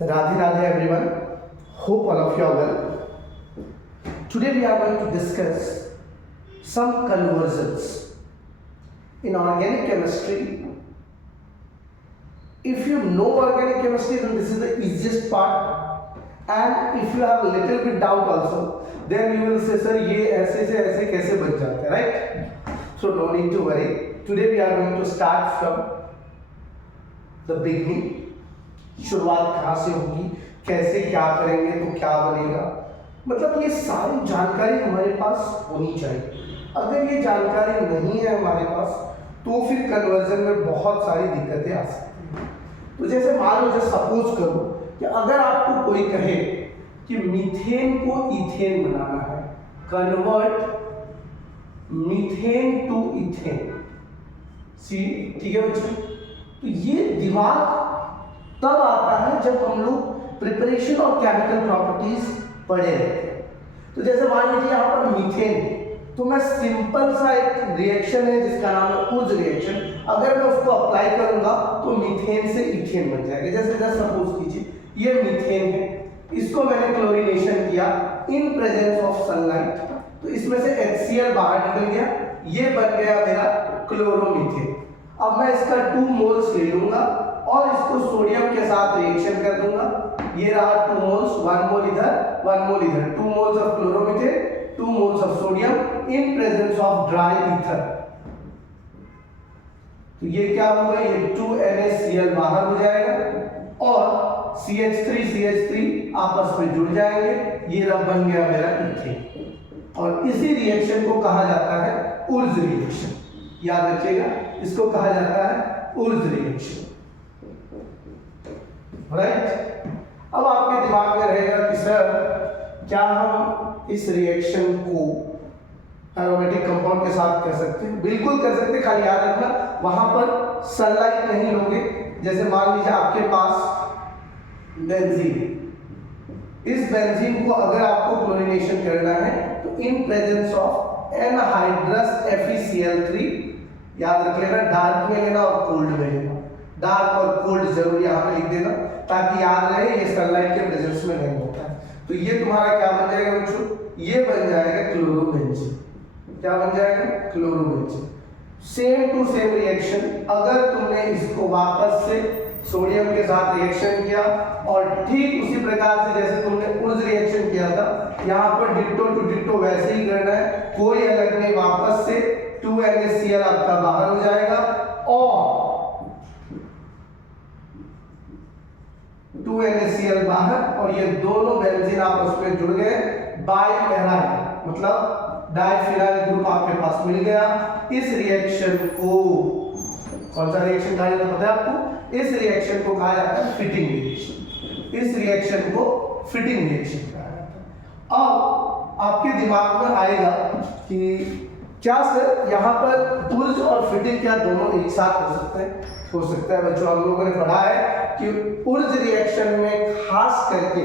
Radhe Radhe everyone. Hope all of you are well. Today we are going to discuss some conversions in organic chemistry. If you know organic chemistry, then this is the easiest part. And if you have a little bit doubt also, then you will say, sir, ये ऐसे से ऐसे कैसे बन जाते हैं, right? So no need to worry. Today we are going to start from the beginning. शुरुआत कहाँ से होगी, कैसे क्या करेंगे तो क्या बनेगा, मतलब ये सारी जानकारी हमारे पास होनी चाहिए. अगर ये जानकारी नहीं है हमारे पास तो फिर कन्वर्जन में बहुत सारी दिक्कतें आ सकती हैं. तो जैसे मान लो, जैसे सपोज करो कि अगर आपको कोई कहे कि मीथेन को इथेन बनाना है, कन्वर्ट मीथेन टू इथेन, सी ठीक है बच्चों. तो ये दिमाग तब आता है जब हम लोग प्रिपरेशन और केमिकल प्रॉपर्टीज पढ़े रहते हैं. तो जैसे मान लीजिए यहाँ पर मीथेन, तो मैं सिंपल सा एक रिएक्शन है जिसका नाम है उज रिएक्शन, अगर मैं उसको अप्लाई करूंगा तो मीथेन से इथेन बन जाएगा. जैसे सपोज कीजिए ये मीथेन है, इसको मैंने क्लोरीनेशन किया इन प्रेजेंस ऑफ सनलाइट, तो इसमें से HCl बाहर निकल गया, ये बन गया मेरा क्लोरोमीथेन. अब मैं इसका 2 मोल्स ले लूंगा और इसको सोडियम के साथ रिएक्शन कर दूंगा. ये रहा 2 मोल्स, 1 मोल इधर 1 मोल इधर, 2 moles of chloromethane 2 moles of sodium in presence of dry ether. तो ये क्या होगा, ये 2NaCl बाहर हो जाएगा और CH3 आपस में जुड़ जाएंगे, ये रब बन गया मेरा इथेन. और इसी रिएक्शन को कहा जाता है उर्ज रिएक्शन. याद रखिएगा, इसको कहा जाता है उर्ज रिएक्शन, राइट. अब आपके दिमाग में रहेगा कि सर क्या हम इस रिएक्शन को एरोमेटिक कंपाउंड के साथ कर सकते हैं? बिल्कुल कर सकते हैं, खाली याद रखना वहां पर सनलाइट नहीं लोगे. जैसे मान लीजिए आपके पास बेंजीन, इस बेंजीन को अगर आपको क्लोरीनेशन करना है तो in presence of anhydrous FeCl3, याद रख लेना, डार्क में लेना और कोल्ड में लेना. डार्क और कोल्ड जरूर यहाँ पे लिख देना ताकि याद रहे ये सनलाइट के प्रेजेंस में नहीं होता है. तो ये तुम्हारा क्या बन जाएगा बच्चों, ये बन जाएगा क्लोरोबेंजीन. क्या बन जाएगा, chlorobenzene. Same to same reaction, अगर तुमने इसको वापस से सोडियम के साथ रिएक्शन किया और ठीक उसी प्रकार से जैसे तुमने उर्ज रिएक्शन किया था, यहाँ पर डिट्टो टू डिट्टो वैसे ही करना है, कोई अलग नहीं. वापस से 2NaCl आपका बाहर हो जाएगा और 2NaCl बाहर और ये दोनों बेंजीन आपस में जुड़ गए. बाइपेराइल मतलब डाइफिनाइल ग्रुप आपके पास मिल गया. इस रिएक्शन को कौन सा रिएक्शन कहा जाता है पता है आपको? इस रिएक्शन को कहा जाता है फिटिंग रिएक्शन. इस रिएक्शन को फिटिंग रिएक्शन कहा जाता है. अब आपके दिमाग में आएगा कि क्या सर यहाँ पर उर्ज और फिटिंग क्या दोनों एक साथ हो सकते हैं? हो सकता है बच्चों. हम लोगों ने पढ़ा है कि उर्ज रिएक्शन में खास करके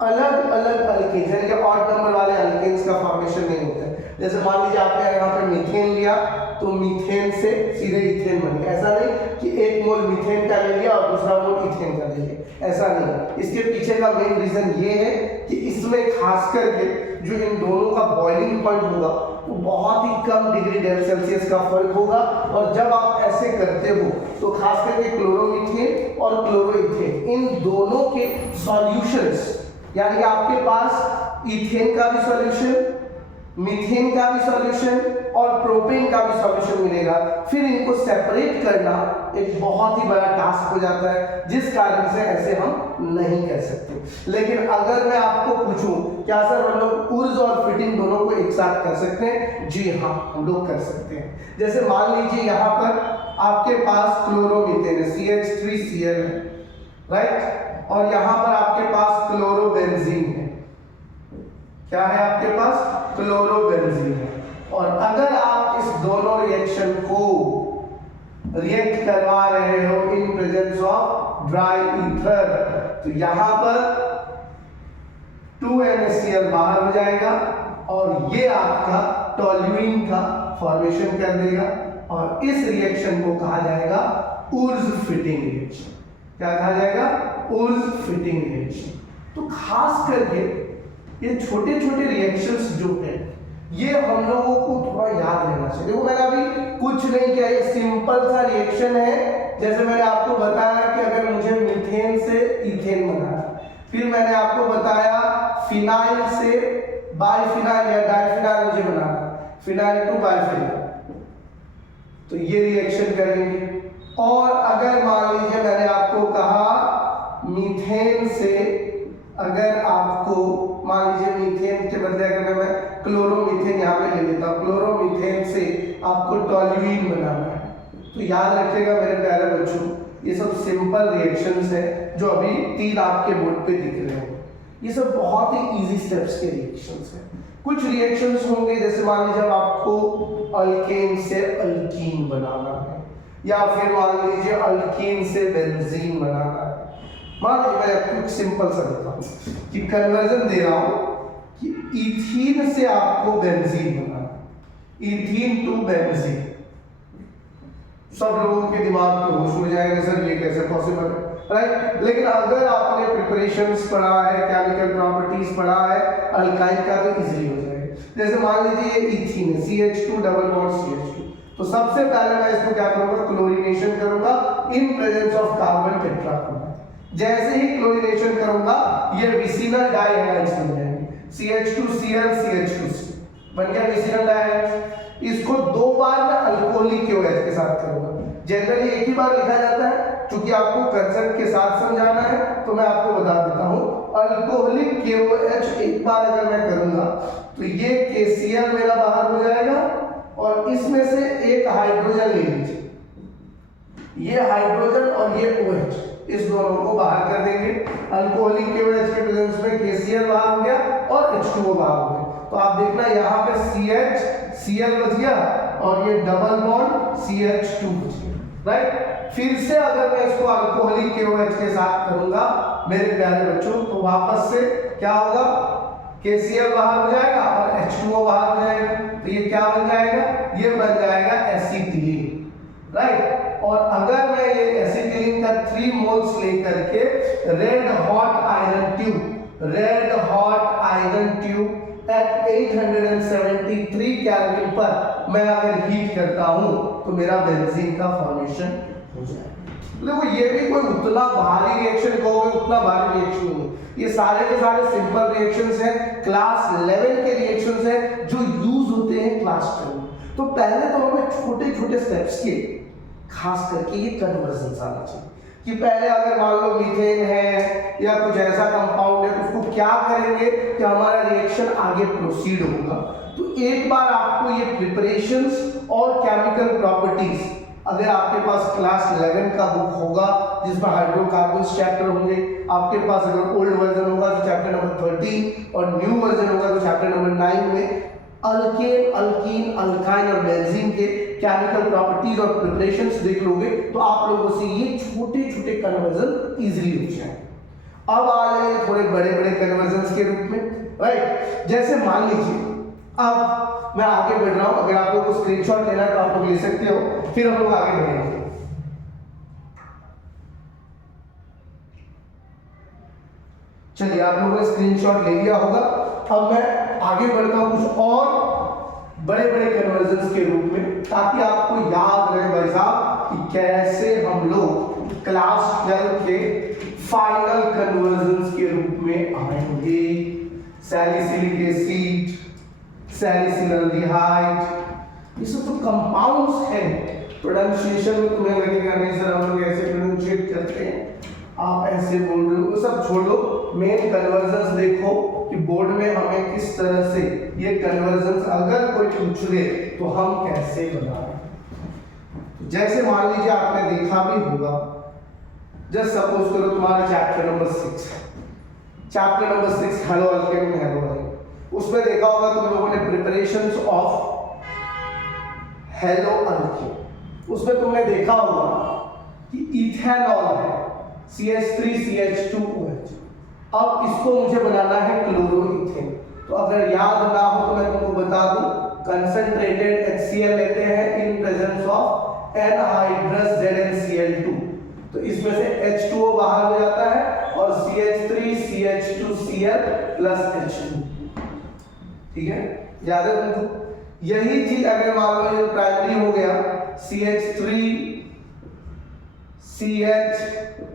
अलग अलग अल्केन्स यानी कि ऑड नंबर वाले अल्केन्स का फॉर्मेशन नहीं होता है. जैसे मान लीजिए आपने यहाँ पर मीथेन लिया तो मीथेन से सीधे इथेन बन गया. ऐसा नहीं कि 1 मोल मीथेन का ले लिया और दूसरा मोल इथेन का ले लिया, ऐसा नहीं. इसके पीछे का मेन रीजन ये है कि इसमें खास करके जो इन दोनों का बॉइलिंग पॉइंट होगा वो बहुत ही कम डिग्री सेल्सियस का फर्क होगा. और जब आप ऐसे करते हो तो खास करके क्लोरोमीथेन और क्लोरोइथेन इन दोनों के सॉल्यूशंस, यानी कि आपके पास इथेन का भी सॉल्यूशन, मीथेन का भी सॉल्यूशन और प्रोपेन का भी सॉल्यूशन मिलेगा. फिर इनको सेपरेट करना एक बहुत ही बड़ा टास्क हो जाता है, जिस कारण से ऐसे हम नहीं कर सकते. लेकिन अगर मैं आपको पूछूं क्या सर हम लोग उर्ज और फिटिंग दोनों को एक साथ कर सकते हैं? जी हाँ, हम लोग कर सकते हैं. जैसे मान लीजिए यहाँ पर आपके पास क्लोरोमीथेन है, CH3Cl है, राइट, और यहाँ पर आपके पास क्लोरोबेंजीन है. क्या है आपके पास? क्लोरोबेंजीन है. और अगर आप इस दोनों रिएक्शन को रिएक्ट करवा रहे हो in presence of dry ether, तो यहाँ पर 2NaCl बाहर हो जाएगा और ये आपका टोल्यूइन का फॉर्मेशन कर देगा. और इस रिएक्शन को कहा जाएगा उर्ज फिटिंग रिएक्शन। क्या कहा जाएगा? उर्ज फिटिंग रिएक्शन। तो खास करके ये छोटे छोटे रिएक्शंस जो है ये हम लोगों को थोड़ा याद रहना चाहिए। देखो मैंने अभी कुछ नहीं किया, ये सिंपल सा रिएक्शन है। जैसे मैंने आपको बताया कि अगर मुझे मीथेन से इथेन बनाना, फिर मैंने आपको बताया फिनाइल से बाइफिनाइल या डाइफिनाइल मुझे बनाना, फिनाइल टू बाइफिनाइल, तो ये रिएक्शन करेंगे। और अगर मान लीजिए मैंने आपको कहा मीथेन से, अगर आपको मान लीजिए मीथेन के बदले अगर मैं क्लोरोमीथेन यहाँ पे ले लेता हूँ, क्लोरोमीथेन से आपको टॉल्यूइन बनाना है, तो याद रखिएगा मेरे प्यारे बच्चों, ये सब सिंपल रिएक्शंस है जो अभी 3 आपके बोर्ड पे दिख रहे हैं। ये सब बहुत ही इजी स्टेप्स के रिएक्शंस हैं। कुछ रिएक्शंस होंगे जैसे मान लीजिए अब आपको अल्केन से अल्कीन बनाना है, या फिर मान लीजिए अल्कीन से बेंजीन बनाना है। मान लीजिए मैं आपको एक सिंपल सा देता हूँ कि कन्वर्जन दे रहा हूँ कि इथीन से आपको बेंजीन बनाना, इथीन टू बेंजीन। सब लोगों के दिमाग पे होश हो जाएगा सर ये कैसे पॉसिबल है, राइट? लेकिन अगर आपने प्रिपरेशंस पढ़ा है, केमिकल प्रॉपर्टीज पढ़ा है अल्काइन का, तो इजीली हो जाएगा। जैसे मान लीजिए ये इथीन है, CH2 डबल बॉन्ड CH2, तो सबसे पहले मैं इसको क्या करूंगा? क्लोरीनेशन करूंगा in presence of carbon tetrachloride. जैसे ही क्लोरीनेशन करूंगा ये विसिनल डाइहाइड्स बन जाएंगे, CH2Cl CH2C बन गया विसिनल डाइहाइड्स। इसको 2 बार मैं अल्कोहलिक KOH के साथ करूंगा। जनरली एक ही बार लिखा जाता है, क्योंकि आपको कंसेप्ट के साथ समझाना है तो मैं आपको बता देता हूं। अल्कोहलिक KOH एक बार अगर मैं करूंगा तो ये KCl मेरा बाहर हो जाएगा, और इसमें से एक हाइड्रोजन ले लीजिए, ये हाइड्रोजन और ये OH, इस दोनों को बाहर कर देंगे। अल्कोहलिक KOH के प्रेजेंस में KCl बाहर हो गया और H2O बाहर हो गया। तो आप देखना यहाँ पे CH Cl बच गया और ये डबल बॉन्ड CH2 बच गया, राइट? फिर से अगर मैं इसको अल्कोहलिक KOH के साथ करूंगा मेरे प्यारे बच्चों, तो वापस से क्या होगा? KCl बाहर हो जाएगा और H2O बाहर हो जाएगा, तो ये क्या बन जाएगा? ये बन जाएगा एसिटिलीन, राइट? और अगर मैं ये एसिटिलीन का 3 मोल्स लेकर के red hot iron tube at 873 kelvin पर मैं अगर हीट करता हूं तो मेरा बेंजीन का फॉर्मेशन हो जाएगा। देखो ये भी कोई उतना भारी रिएक्शन कहोगे, उतना भारी रिएक्शन नहीं, ये सारे के सारे सिंपल रिएक्शंस हैं, क्लास 11 के रिएक्शंस हैं जो यूज होते हैं क्लास 10 में। तो पहले तो हमें छोटे छोटे स्टेप्स के खास करके ये कन्वर्जन आना चाहिए कि पहले अगर मान लो मीथेन है या कुछ ऐसा कंपाउंड है, उसको क्या करेंगे कि हमारा रिएक्शन आगे प्रोसीड होगा। तो एक बार आपको ये प्रिपरेशंस और केमिकल प्रॉपर्टीज, अगर आपके पास क्लास 11 का बुक होगा जिसमें हाइड्रोकार्बन्स चैप्टर होंगे, आपके पास अगर ओल्ड वर्जन होगा तो चैप्टर नंबर 13 और न्यू वर्जन होगा तो चैप्टर नंबर 9 में अल्केन, अल्कीन, अल्काइन और बेंजीन के केमिकल प्रॉपर्टीज और प्रिपरेशंस देख लोगे तो आप लोगों से ये छोटे छोटे कन्वर्जन इजीली हो जाएंगे। अब आ जाए थोड़े बड़े बड़े कन्वर्जन के रूप में, राइट? जैसे मान लीजिए अब मैं आगे बढ़ रहा हूं, अगर आप लोग को स्क्रीनशॉट लेना है तो आप लोग ले सकते हो, फिर हम लोग आगे बढ़ेंगे। चलिए आप लोगों ने स्क्रीनशॉट ले लिया होगा। अब मैं आगे बढ़ता हूं कुछ और बड़े बड़े कन्वर्जन के रूप में, ताकि आपको याद रहे भाई साहब कि कैसे हम लोग क्लास 12 के फाइनल कन्वर्जन के रूप में आएंगे। सैलिसिलिक एसिड, सैलिसिलल्डिहाइड, ये सब तो कंपाउंड्स हैं। प्रोनाउंसिएशन में तुम्हें लगेगा नहीं सर हम लोग ऐसे प्रोनाउंशिएट करते हैं, आप ऐसे बोल रहे हो, सब छोड़ दो। मेन कन्वर्जन देखो कि बोर्ड में हमें किस तरह से ये कन्वर्जन अगर कोई पूछ ले तो हम कैसे बनाएं। जैसे मान लीजिए आपने देखा भी होगा, जस्ट सपोज करो तुम्हारा चैप्टर नंबर 6 है, chapter number 6 hello alkane hello alkane, उसमें देखा होगा तुम लोगों ने प्रिपरेशंस ऑफ हेलो अल्केन, उसमें तुमने देखा होगा कि इथेनॉल है CH3CH2OH। अब इसको मुझे बनाना है क्लोरोइथेन। तो अगर याद ना हो तो मैं तुमको बता दूं, कंसंट्रेटेड HCl लेते हैं in presence of anhydrous ZnCl2, तो इसमें से H2O बाहर हो जाता है और CH3 CH2Cl प्लस H2, ठीक है, याद है तुमको? यही चीज अगर मान लो ये प्राइमरी हो गया CH3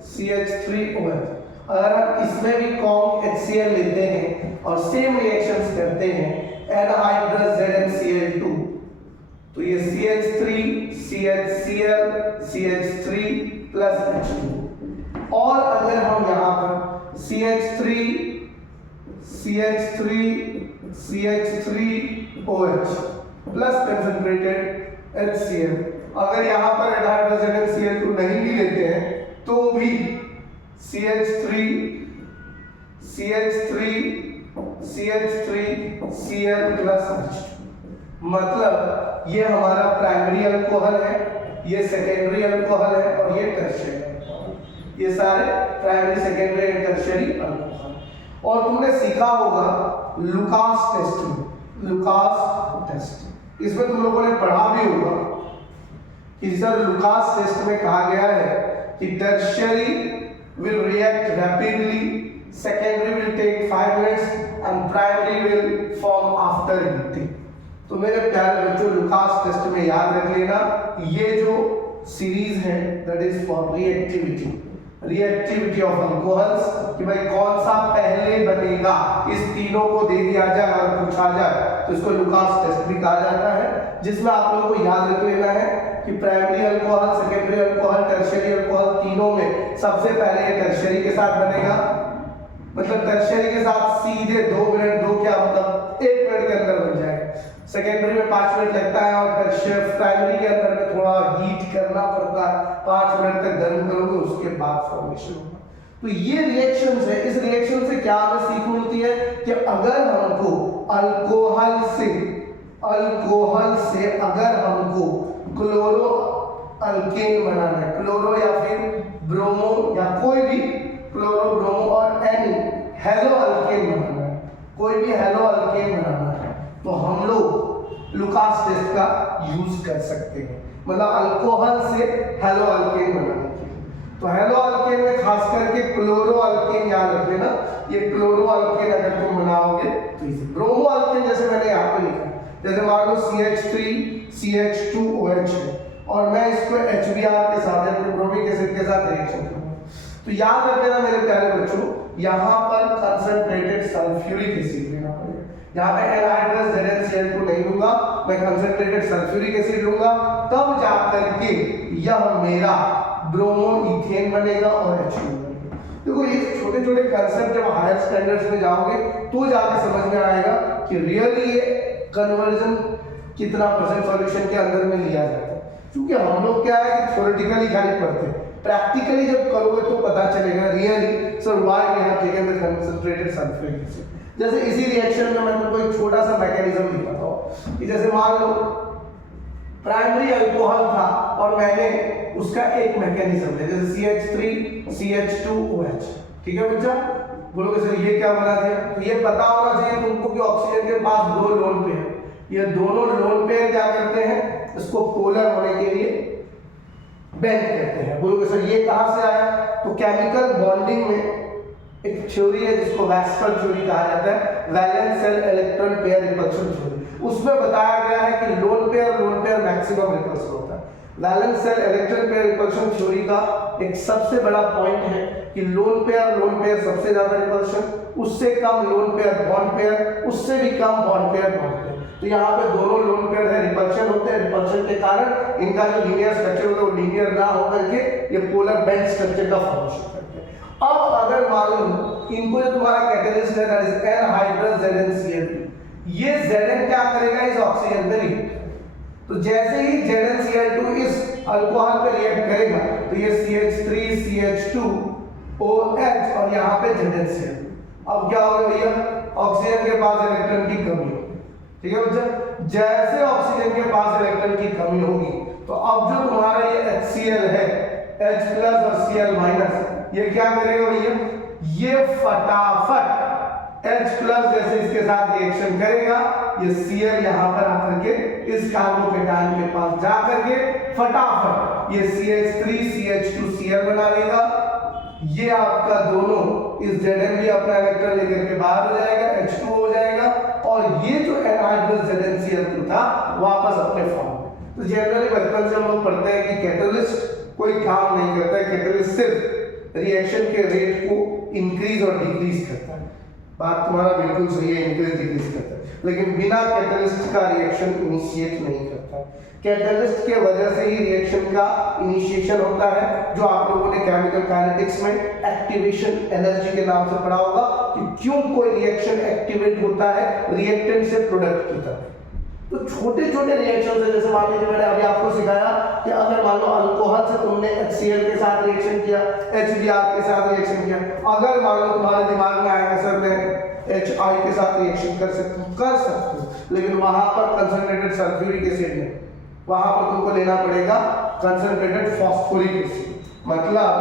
CH3OH, अगर हम इसमें भी कॉम HCl लेते हैं और सेम रिएक्शंस करते हैं एनहाइड्रस ZnCl2, तो ये CH3 CHCl CH3 plus H2, और अगर हम यहाँ पर CH3 CH3OH plus concentrated HCl, अगर यहाँ पर एनहाइड्रस ZnCl2 नहीं भी लेते हैं तो भी CH3 CH3Cl प्लस H2, मतलब ये हमारा प्राइमरी अल्कोहल है, ये सेकेंडरी अल्कोहल है और ये टर्शियरी अल्कोहल, ये सारे primary secondary and tertiary alcohol. और तुमने सीखा होगा लुकास टेस्ट में, लुकास टेस्ट, इसमें तुम लोगों ने पढ़ा भी होगा कि सर लुकास टेस्ट में कहा गया है कि tertiary will react rapidly, secondary will take 5 minutes and primary will form after heating। तो मेरे प्यारे बच्चों लुकास टेस्ट में याद रख लेना ये जो सीरीज है that is for reactivity of alcohols, कि भाई कौन सा पहले बनेगा, इस तीनों को दे दिया जाए और पूछा जाए तो इसको लुकास टेस्ट भी कहा जाता है, जिसमें आप लोगों को याद रख लेना है कि primary alcohol, secondary alcohol, tertiary alcohol, तीनों में सबसे पहले ये टर्शियरी के साथ बनेगा, मतलब टर्शियरी के साथ सीधे 2 मिनट, 2 क्या मतलब 1 मिनट के अंदर बन जाएगा, सेकेंडरी में 5 मिनट लगता है और टर्शियरी प्राइमरी के अंदर में थोड़ा हीट करना पड़ता है, 5 मिनट तक गर्म करोगे उसके बाद फॉर्मेशन होगा। तो ये रिएक्शंस है, इस रिएक्शन से क्या हमें सीख मिलती है कि अगर हमको अल्कोहल से अगर हमको क्लोरो अल्केन बनाना है, क्लोरो या फिर ब्रोमो या कोई भी क्लोरो ब्रोमो और एनी हेलो अल्केन बनाना है, कोई भी हेलो अल्केन बनाना है, तो हम लोग लुकास टेस्ट का यूज कर सकते हैं, मतलब अल्कोहल से हेलो अल्केन बनाने के लिए। तो हेलो अल्केन में खास करके क्लोरो अल्केन याद रख लेना, ये क्लोरो अल्केन अगर तुम बनाओगे तो इसे ब्रोमो अल्केन जैसे मैंने यहाँ पे लिखा, जैसे मान लो CH3 CH2OH है और मैं इसको HBr के साथ ब्रोमिक एसिड के साथ रिएक्शन करूंगा, तो याद रख लेना मेरे प्यारे बच्चों यहाँ पर कंसंट्रेटेड सल्फ्यूरिक एसिड लेना पड़ेगा, यहाँ पे एनहाइड्रस ZnCl2 नहीं लूंगा, मैं कंसंट्रेटेड सल्फ्यूरिक एसिड लूंगा, तब जाकर के यह मेरा ब्रोमो इथेन बनेगा और H2 बनेगा। देखो ये छोटे छोटे कंसेप्ट जब हायर स्टैंडर्ड्स में जाओगे तो जाके समझ में आएगा कि रियली ये कन्वर्जन कितना % सॉल्यूशन के अंदर में लिया जाता है, क्योंकि हम लोग क्या है कि थ्योरेटिकली खाली पढ़ते हैं, प्रैक्टिकली जब करोगे तो पता चलेगा really sir why we have taken the concentrated sulphuric acid. जैसे इसी रिएक्शन में मैं तुमको एक छोटा सा मैकेनिज्म दिखाता हूं कि जैसे मान लो प्राइमरी अल्कोहल था और मैंने उसका एक मैकेनिज्म है जैसे CH3 CH2OH, ठीक है बच्चा, बोलोगे सर ये क्या बना दिया, तो ये पता होना चाहिए तुमको कि ऑक्सीजन के पास 2 लोन पेयर, ये दोनों लोन पेयर क्या करते हैं, इसको पोलर होने के लिए बेंड करते हैं। बोलोगे सर ये कहां से आया, तो केमिकल बॉन्डिंग में एक थ्योरी है जिसको वैस्पर थ्योरी कहा जाता है, valence shell electron pair repulsion theory, उसमें बताया गया है कि लोन पेयर मैक्सिमम रिपल्सन होता है। Valence shell electron pair repulsion theory का एक सबसे बड़ा पॉइंट है कि लोन पेयर सबसे ज्यादा रिपल्शन, उससे कम लोन पेयर बॉन्ड पेयर, उससे भी कम बॉन्ड पेयर। तो यहाँ पे दोनों लोन पेयर है, रिपल्शन होते हैं, रिपल्शन के कारण इनका जो लीनियर स्ट्रक्चर होता है वो लीनियर ना होकर के ये पोलर बेंड स्ट्रक्चर का फॉर्मेशन करते हैं। अब अगर मान लो इनको जो तुम्हारा कैटलिस्ट है दैट इज एनहाइड्रस ZnCl2, ये Zn क्या करेगा, इस ऑक्सीजन पे रिएक्ट करेगा, तो जैसे ही ZnCl2 इस अल्कोहल पे रिएक्ट करेगा तो ये CH3 CH2OH और यहाँ पे ZnCl2, अब क्या होगा भैया, ऑक्सीजन के पास इलेक्ट्रॉन की कमी होगी, ठीक है बच्चा, जैसे ऑक्सीजन के पास इलेक्ट्रॉन की कमी होगी तो अब जो तुम्हारा ये HCl है, H+ और Cl-, ये क्या करेगा भैया, ये फटाफट H प्लस जैसे इसके साथ रिएक्शन करेगा, ये Cl यहाँ पर आकर के इस कार्बोकेटायन के पास जा करके फटाफट ये CH3 CH2 Cl बना लेगा। ये आपका दोनों इस Zn भी अपना इलेक्ट्रॉन लेकर के बाहर हो जाएगा, H2 हो जाएगा, और ये जो Ni + ZnCl2 था वापस अपने फॉर्म में। तो जनरली बचपन से हम लोग पढ़ते हैं कि कैटलिस्ट कोई काम नहीं करता है, कैटलिस्ट सिर्फ रिएक्शन के रेट को इंक्रीज और डिक्रीज करता है। बात तुम्हारा बिल्कुल सही है, इंक्रीज डिक्रीज करता है, लेकिन बिना कैटलिस्ट का रिएक्शन इनिशिएट नहीं करता है। कैटलिस्ट के वजह से ही रिएक्शन का इनिशिएशन होता है, जो आप लोगों ने केमिकल काइनेटिक्स में एक्टिवेशन एनर्जी के नाम से पढ़ा होगा कि क्यों कोई रिएक्शन एक्टिवेट होता है रिएक्टेंट से प्रोडक्ट की तरफ। तो छोटे छोटे रिएक्शन से, जैसे मान लीजिए मैंने अभी आपको सिखाया कि अगर मान लो अल्कोहल से तुमने HCl के साथ रिएक्शन किया, HBr के साथ रिएक्शन किया, अगर मान लो तुम्हारे दिमाग में आएगा सर मैं HI के साथ रिएक्शन कर सकते हो, लेकिन वहां पर कंसंट्रेटेड सल्फ्यूरिक एसिड में वहां पर तुमको लेना पड़ेगा कंसंट्रेटेड फास्फोरिक एसिड। मतलब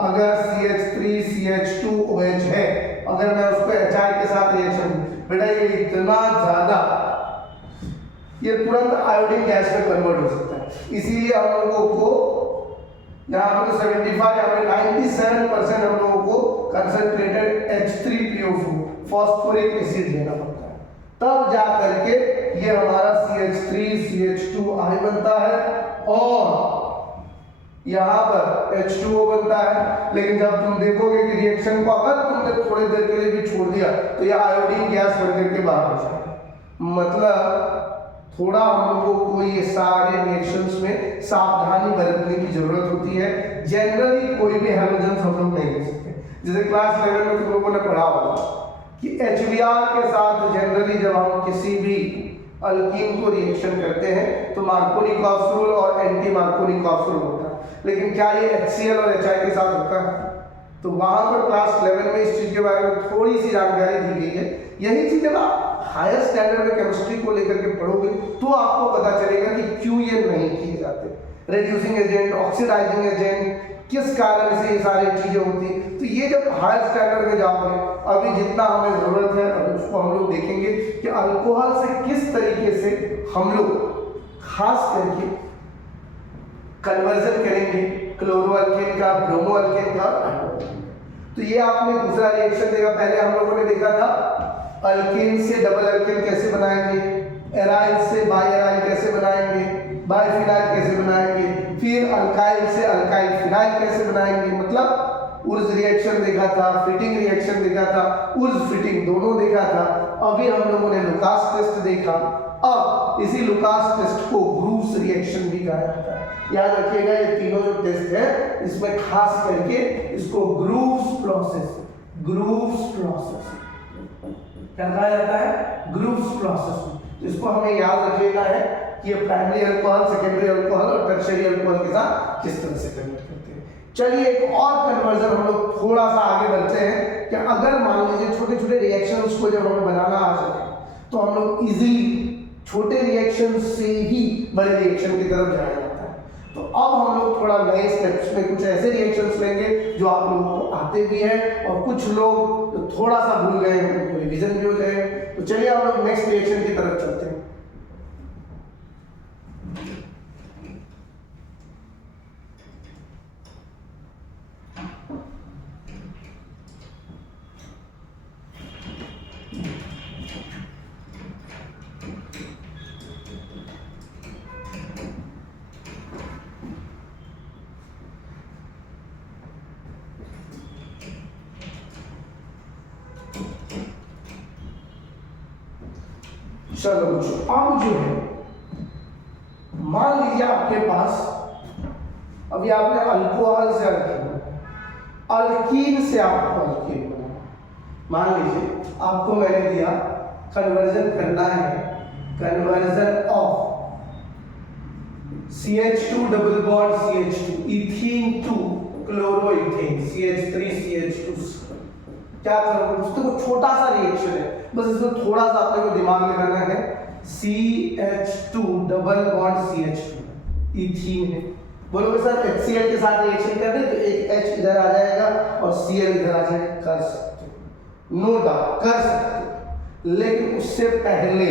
अगर CH3 CH2OH है, अगर मैं उसको HI के साथ रिएक्शन, बेटा ये इतना ज्यादा, ये तुरंत आयोडीन गैस में कन्वर्ट हो सकता है। इसीलिए हम लोगों को यहाँ पर तो 75 या 97% हम लोगों को कंसंट्रेटेड H3PO4 फास्फोरिक एसिड लेना पड़ता है, तब जा करके ये हमारा CH3 CH2I बनता है और यहाँ पर H2O बनता है। लेकिन जब तुम देखोगे कि रिएक्शन को अगर तुमने थोड़ी देर के लिए भी छोड़ दिया तो ये आयोडीन गैस बन करके बाहर हो जाएगा। मतलब थोड़ा हम लोगों को ये सारे रिएक्शंस में सावधानी बरतने की जरूरत होती है। जनरली कोई भी हैलोजेंस हम लोग नहीं ले सकते। जैसे क्लास 11 में तुम लोगों ने पढ़ा होगा कि HBr के साथ जनरली जब हम किसी भी अल्कीन को रिएक्शन करते हैं तो मार्कोनिकॉसरूल और एंटी मार्कोनिकॉसरूल होता है, लेकिन क्या ये HCl और HI के साथ होता है? तो वहां पर क्लास 11 में इस चीज के बारे में थोड़ी सी जानकारी दी गई है। यही चीज जब आप हायर स्टैंडर्ड में केमिस्ट्री को लेकर के पढ़ोगे तो आपको पता चलेगा कि क्यों ये नहीं किए जाते। रेड्यूसिंग एजेंट, ऑक्सीडाइजिंग एजेंट, किस कारण से ये सारी चीजें होती। तो ये जब हायर स्टैंडर्ड में जाओगे, अभी जितना हमें जरूरत है अभी उसको हम लोग देखेंगे कि अल्कोहल से किस तरीके से हम लोग खास करके कन्वर्जन करेंगे क्लोरो अल्केन का, ब्रोमो अल्केन का। तो ये आपने दूसरा रिएक्शन देखा। पहले हम लोगों ने देखा था अल्केन से डबल अल्केन कैसे बनाएंगे, एराइल से बाई एराइल कैसे बनाएंगे, बाई फिनाइल कैसे बनाएंगे, फिर अल्काइल से अल्काइल फिनाइल कैसे बनाएंगे। मतलब उर्ज रिएक्शन देखा था, फिटिंग रिएक्शन देखा था, उर्ज फिटिंग दोनों देखा था। अभी हम लोगों ने लुकास टेस्ट देखा। अब इसी लुकास टेस्ट को ग्रूव्स रिएक्शन भी कहा जाता है। याद रखिएगा ये तीनों जो टेस्ट है इसमें खास करके इसको ग्रूव्स प्रोसेस क्या कहा जाता है, ग्रूव्स प्रोसेस। इसको हमें याद रख लेना है कि ये प्राइमरी अल्कोहल, सेकेंडरी अल्कोहल और टर्शियरी अल्कोहल के साथ किस तरह से कन्वर्ट करते हैं। चलिए एक और कन्वर्जन हम लोग थोड़ा सा आगे बढ़ते हैं कि अगर मान लीजिए छोटे छोटे रिएक्शंस को जब हमें बनाना आ जाए तो हम लोग इजीली छोटे रिएक्शन से ही बड़े रिएक्शन की तरफ जाया जाता है। तो अब हम लोग थोड़ा नए स्टेप्स में कुछ ऐसे रिएक्शंस लेंगे जो आप लोगों को आते भी हैं और कुछ लोग जो थोड़ा सा भूल गए हैं उनको रिवीजन भी हो जाए। तो चलिए हम लोग नेक्स्ट रिएक्शन की तरफ चलते हैं। चलो अब जो है मान लीजिए आपके पास अभी आपने अल्कोहल से अल्कीन से आपको अल्कीन बना। मान लीजिए आपको मैंने दिया कन्वर्जन करना है, conversion of CH2 double bond CH2 ethene to chloroethane CH3CH2। क्या करोगे, उसको छोटा सा रिएक्शन है, बस इसमें थोड़ा सा अपने को दिमाग लगाना है। CH2 double bond CH2 ethene है। बोलोगे सर HCl के साथ रिएक्शन कर दे तो एक H इधर आ जाएगा और Cl इधर आ जाएगा, कर सकते हो। नो डाउट कर सकते हो, लेकिन उससे पहले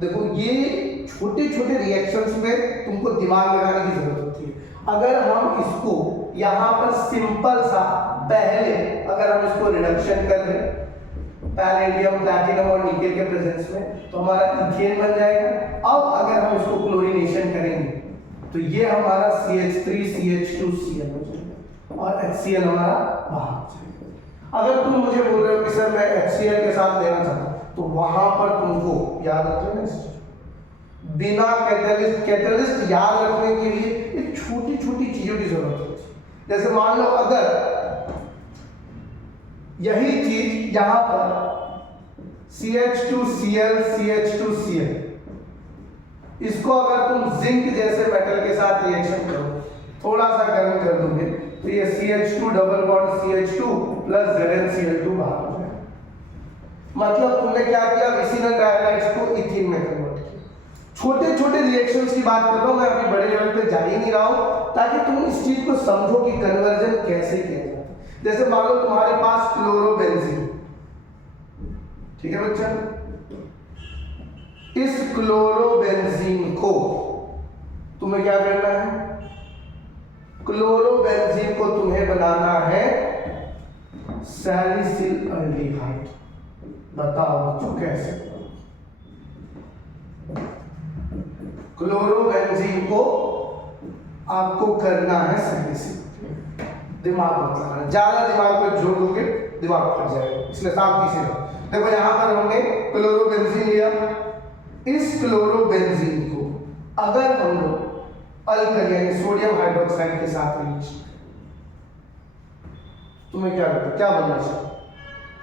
देखो ये छोटे छोटे रिएक्शंस में तुमको दिमाग लगाने की जरूरत होती है। अगर हम इसको यहाँ पर सिंपल सा पहले अगर हम इसको रिडक्शन कर लें पैलेडियम प्लैटिनम और निकेल के प्रेजेंस में, तो हमारा इथेन बन जाएगा। अब अगर हम इसको क्लोरीनेशन करेंगे तो ये हमारा CH3CH2Cl हो जाएगा और HCl हमारा बाहर हो जाएगा। अगर तुम मुझे बोल रहे हो कि सर मैं HCl के साथ लेना चाहता हूँ, तो वहां पर तुमको याद रखना है बिना कैटलिस्ट याद रखने के लिए एक छोटी छोटी चीजों की जरूरत होती है। जैसे मान लो अगर यही चीज यहां पर CH2Cl CH2Cl, इसको अगर तुम जिंक जैसे मेटल के साथ रिएक्शन करो, थोड़ा सा गर्म कर दोगे, तो ये CH2 double bond CH2 plus ZnCl2 बाहर हो जाएगा। मतलब तुमने क्या किया, विसिनल डाइऑक्साइड्स को इथीन में कन्वर्ट किया। छोटे छोटे रिएक्शंस की बात कर रहा हूं मैं, अभी बड़े लेवल पे जा ही नहीं रहा हूं, ताकि तुम इस चीज को समझो कि कन्वर्जन कैसे किया जाता है। जैसे मान लो तुम्हारे पास क्लोरोबेंजीन, ठीक है बच्चा, इस क्लोरोबेंजीन को तुम्हें क्या करना है, क्लोरोबेंजीन को तुम्हें बनाना है सैलिसिल अल्डिहाइड। बताओ बच्चों कैसे? क्लोरोबेंजीन को आपको करना है सैलिसिल। दिमाग मत लगाना, ज्यादा दिमाग पे जोर दोगे दिमाग फट जाएगा, इसलिए शांति से रहो। देखो यहां पर हमने क्लोरोबेंजीन लिया, इस क्लोरोबेंजीन को अगर हम लोग अल्कली यानी सोडियम हाइड्रोक्साइड के साथ रिएक्शन, तुम्हें क्या लगता है क्या बनना चाहिए?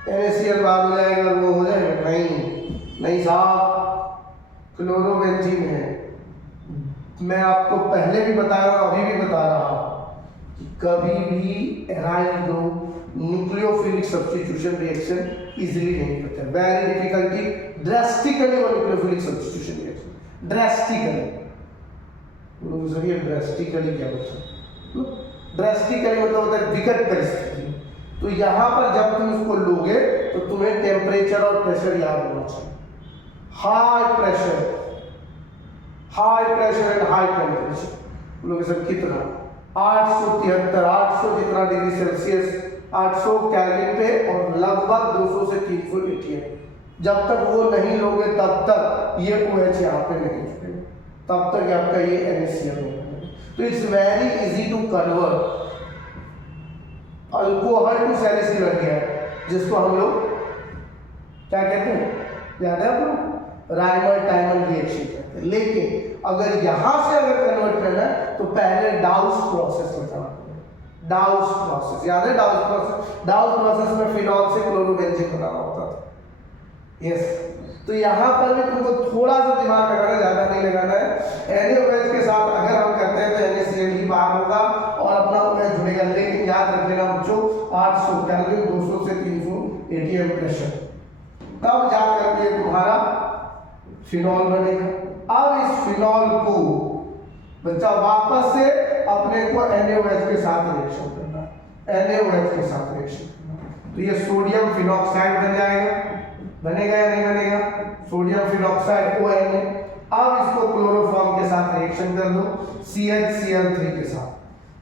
NaCl बाहर हो जाएगा, वो हो जाएगा? नहीं साहब, क्लोरोबेंजीन है। मैं आपको पहले भी बताया और अभी भी बता रहा हूं कि कभी भी aryl group nucleophilic substitution reaction easily नहीं करता, वेरी डिफिकल्टी, ड्रास्टिकली और nucleophilic substitution reaction drastically. Drastically क्या होता है? ड्रास्टिकली मतलब होता है विकट परिस्थिति। तो यहां पर जब तुम इसको लोगे तो तुम्हें टेम्परेचर और प्रेशर याद होना चाहिए। High pressure and high temperature लोग सब कितना 873 800 जितना डिग्री सेल्सियस 800 केल्विन पे और लगभग 200 से 300 ATM। जब तक वो नहीं लोगे तब तक ये OH यहाँ पे नहीं जुड़ेगा, तब तक आपका ये NaCl नहीं बनेगा। तो it's very easy to convert alcohol to salicylaldehyde, जिसको हम लोग क्या कहते हैं, याद है आपको? राइमर-टाइमर रिएक्शन कहते हैं। लेकिन अगर यहां से अगर कन्वर्ट करना है तो पहले डाउस प्रोसेस बताना पड़ेगा। डाउस प्रोसेस याद है? डाउस प्रोसेस, डाउस प्रोसेस में फिनॉल से क्लोरोबेंजीन बनाना होता था। यस, तो यहाँ पर भी तुमको थोड़ा सा दिमाग लगाना, ज्यादा नहीं लगाना है। NaOH के साथ अगर हम करते हैं तो NaCl ही बाहर होगा और अपना OH जुड़ेगा। लेकिन याद रख लेना बच्चों, 800 केल्विन 200 से 300 ATM प्रेशर, तब जाकर के तुम्हारा फिनॉल बनेगा। अब इस फिनॉल को बच्चा वापस से अपने को NaOH के साथ रिएक्शन करना, NaOH के साथ रिएक्शन करना, तो ये सोडियम फिनॉक्साइड बन जाएगा। बनेगा या नहीं बनेगा? Sodium phenoxide ONA। अब इसको क्लोरोफॉर्म के साथ रिएक्शन कर दो CHCl3 के साथ,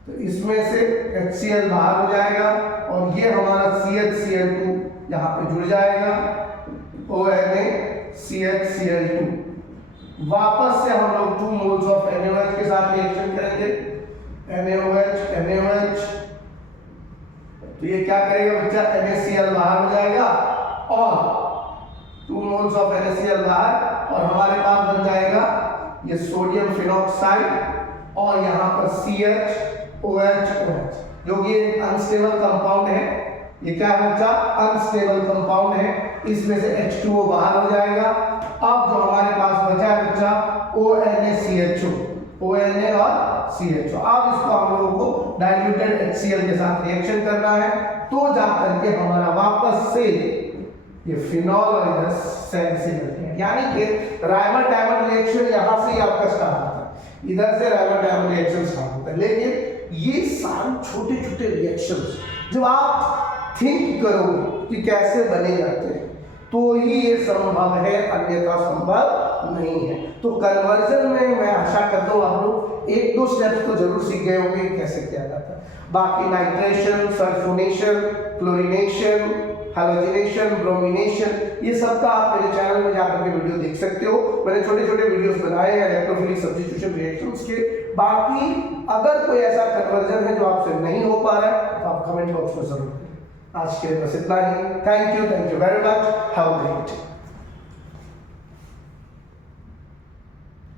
तो इसमें से HCl बाहर हो जाएगा और ये हमारा CHCl2 यहाँ पे जुड़ जाएगा, ONA CHCl2। वापस से हम लोग 2 मोल्स ऑफ NaOH के साथ रिएक्शन करेंगे, NaOH, तो ये क्या करेगा बच्चा, NaCl बाहर हो जाएगा और 2 मोल्स ऑफ NaCl बाहर, और हमारे पास बन जाएगा ये सोडियम फिनॉक्साइड और यहाँ पर CHOH, जो कि एक अनस्टेबल कंपाउंड है। ये क्या है बच्चा? अनस्टेबल कंपाउंड है। इसमें से H2O बाहर हो जाएगा। अब जो हमारे पास बचा है बच्चा ONaCHO, ONA और CHO। अब इसको हम लोगों को डाइल्यूटेड HCl के साथ रिएक्शन करना है, तो जाकर के हमारा वापस से ये फिनॉल और इधर सैलिसिल अल्डिहाइड, यानी कि राइमर-टाइमर रिएक्शन यहां से ही आपका स्टार्ट होता है, इधर से राइमर-टाइमर रिएक्शन स्टार्ट होता है। लेकिन ये सारे छोटे छोटे रिएक्शंस जब आप थिंक करोगे कि कैसे बने जाते हैं, तो ही ये संभव है, अन्यथा संभव नहीं है। तो कन्वर्जन में मैं आशा करता हूँ आप लोग एक दो स्टेप्स तो जरूर सीख गए होंगे कैसे किया जाता है। बाकी nitration, sulphonation, chlorination, halogenation, bromination, ये सब का आप मेरे चैनल में जाकर के वीडियो देख सकते हो। मैंने छोटे छोटे वीडियोस बनाए हैं इलेक्ट्रोफिलिक सब्स्टिट्यूशन रिएक्शंस के। बाकी अगर कोई ऐसा कन्वर्जन है जो आपसे नहीं हो पा रहा है तो आप कमेंट बॉक्स में जरूर करें। आज के लिए बस इतना ही। Thank you very much, have a great day.